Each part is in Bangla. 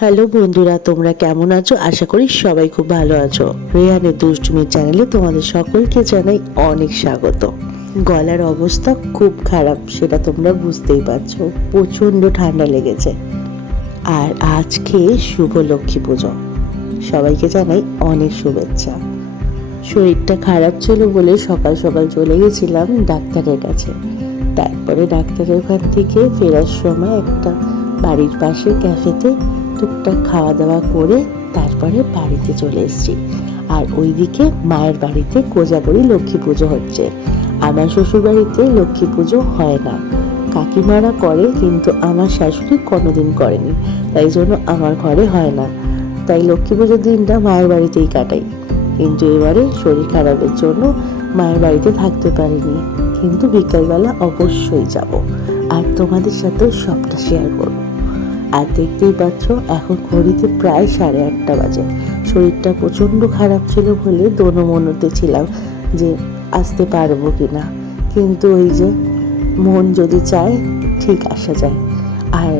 হ্যালো বন্ধুরা, তোমরা কেমন আছো? আশা করি সবাই খুব ভালো আছো। রেহানের দুষ্টুমির চ্যানেলে তোমাদের সকলকে জানাই অনেক স্বাগত। গলার অবস্থা খুব খারাপ, সেটা তোমরা বুঝতেই পারছো। প্রচণ্ড ঠান্ডা লেগেছে। আর আজকে শুভ লক্ষ্মী পুজো, সবাইকে জানাই অনেক শুভেচ্ছা। শরীরটা খারাপ ছিল বলে সকাল সকাল চলে গেছিলাম ডাক্তারের কাছে। তারপরে ডাক্তারের ওখান থেকে ফেরার সময় একটা বাড়ির পাশে ক্যাফেতে টুকটাক খাওয়া দাওয়া করে তারপরে বাড়িতে চলে এসেছি। আর ওইদিকে মায়ের বাড়িতে কোজাগরি লক্ষ্মী পুজো হচ্ছে। আমার শ্বশুর বাড়িতে লক্ষ্মী পুজো হয় না, কাকিমারা করে, কিন্তু আমার শাশুড়ি কোনোদিন করেনি, তাই জন্য আমার ঘরে হয় না। তাই লক্ষ্মী পুজোর দিনটা মায়ের বাড়িতেই কাটাই। কিন্তু এবারে শরীর খারাপের জন্য মায়ের বাড়িতে থাকতে পারিনি, কিন্তু বিকালবেলা অবশ্যই যাব আর তোমাদের সাথেও সবটা শেয়ার করব। আর দেখতেই পাচ্ছ এখন ঘড়িতে প্রায় 8:30 বাজে। শরীরটা প্রচণ্ড খারাপ ছিল বলে দোনো-মনোতে ছিলাম যে আসতে পারবো কি না, কিন্তু ওই যে মন যদি চায় ঠিক আসা যায়। আর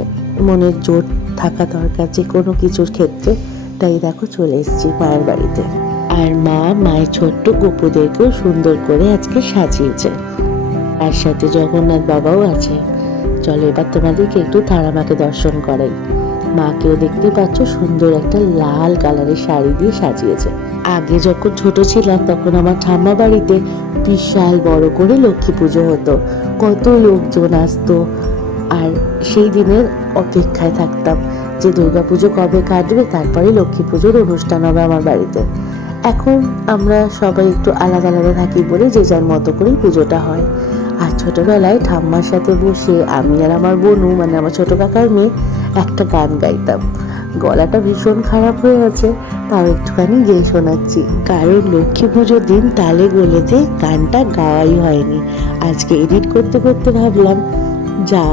মনের জোর থাকা দরকার যে কোনো কিছুর ক্ষেত্রে। তাই দেখো চলে এসেছি মায়ের বাড়িতে। আর মায়ের ছোট্ট গপুদেরকেও সুন্দর করে আজকে সাজিয়েছে। তার সাথে জগন্নাথ বাবাও আছে। চলো এবার তোমাদেরকে একটু তারামাকে দর্শন করাই। মাকেও দেখতে পাচ্ছ সুন্দর একটা লাল কালারের শাড়ি দিয়ে সাজিয়েছে। আগে যখন ছোট ছিলাম তখন আমার ঠাম্মা বাড়িতে বিশাল বড় করে লক্ষ্মী পুজো হতো, কত লোকজন আসতো। আর সেই দিনের অপেক্ষায় থাকতাম যে দুর্গাপুজো কবে কাটবে, তারপরে লক্ষ্মী পুজোর অনুষ্ঠান হবে আমার বাড়িতে। এখন আমরা সবাই একটু আলাদা আলাদা থাকি বলে যে যার মতো করেই পুজোটা হয়। আর ছোটবেলায় ঠাম্মার সাথে বসে আমি আর আমার বোনু, মানে আমার ছোট কাকার মেয়ে, একটা গান গাইতাম। গলাটা ভীষণ খারাপ হয়ে আছে, তাও একটুখানি গেয়ে শোনাচ্ছি, কারণ লক্ষ্মী পুজোর দিন তালে গোলেতে গানটা গাওয়াই হয়নি। আজকে এডিট করতে করতে ভাবলাম যা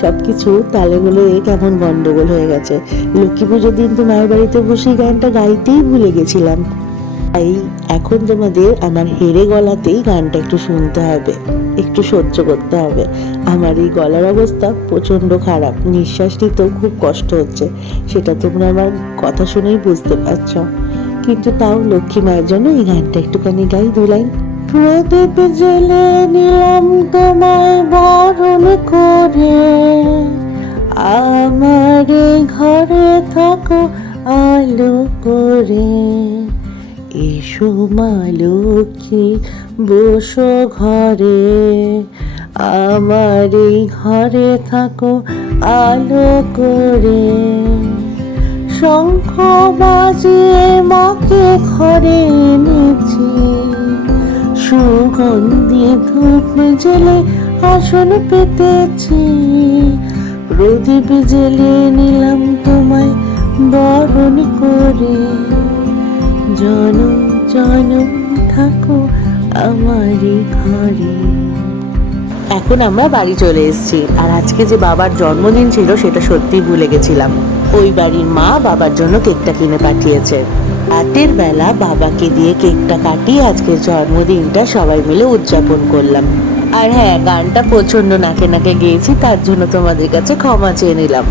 সবকিছু তালে গোলে কেমন গন্ডগোল হয়ে গেছে। লক্ষ্মী পুজোর দিন তো মায়ের বাড়িতে বসে গানটা গাইতেই ভুলে গেছিলাম। তাই এখন তোমাদের আমার হেরে গলাতেই গানটা একটু শুনতে হবে, একটু সহ্য করতে হবে। আমার এই গলার অবস্থা প্রচণ্ড খারাপ, নিঃশ্বাস নিতেও খুব কষ্ট হচ্ছে, সেটা তোমরা আমার কথা শুনেই বুঝতে পারছ। কিন্তু তাও লক্ষ্মী মায়ের জন্য এই গানটা একটুখানি গাই, 2 লাইন। প্রদীপ জ্বেলে নিলাম তোমায় বরণ করে, আমার ঘরে থাকো আলো করে। এসো মা লক্ষ্মী বসো ঘরে, আমার এই ঘরে থাকো আলো করে। শঙ্খ বাজিয়ে মাকে ঘরে এনেছি, সুগন্ধি ধূপ জ্বেলে আসন পেতেছি। প্রদীপ জ্বেলে নিলাম তোমায় বরণ করে, জনম জনম থাকো আমারই ঘরে। এখন আমরা বাড়ি চলে এসেছি। আর আজকে যে বাবার জন্মদিন ছিল সেটা সত্যিই ভুলে গেছিলাম। ওই বাড়ির মা বাবার জন্য কেকটা কিনে পাঠিয়েছে। রাতের বেলা বাবাকে দিয়ে কেকটা কাটিয়ে আজকের জন্মদিনটা সবাই মিলে উদযাপন করলাম। আর হ্যাঁ, গানটা প্রচন্ড নাকে নাকে গেয়েছি, তার জন্য তোমাদের কাছে ক্ষমা চেয়ে নিলাম।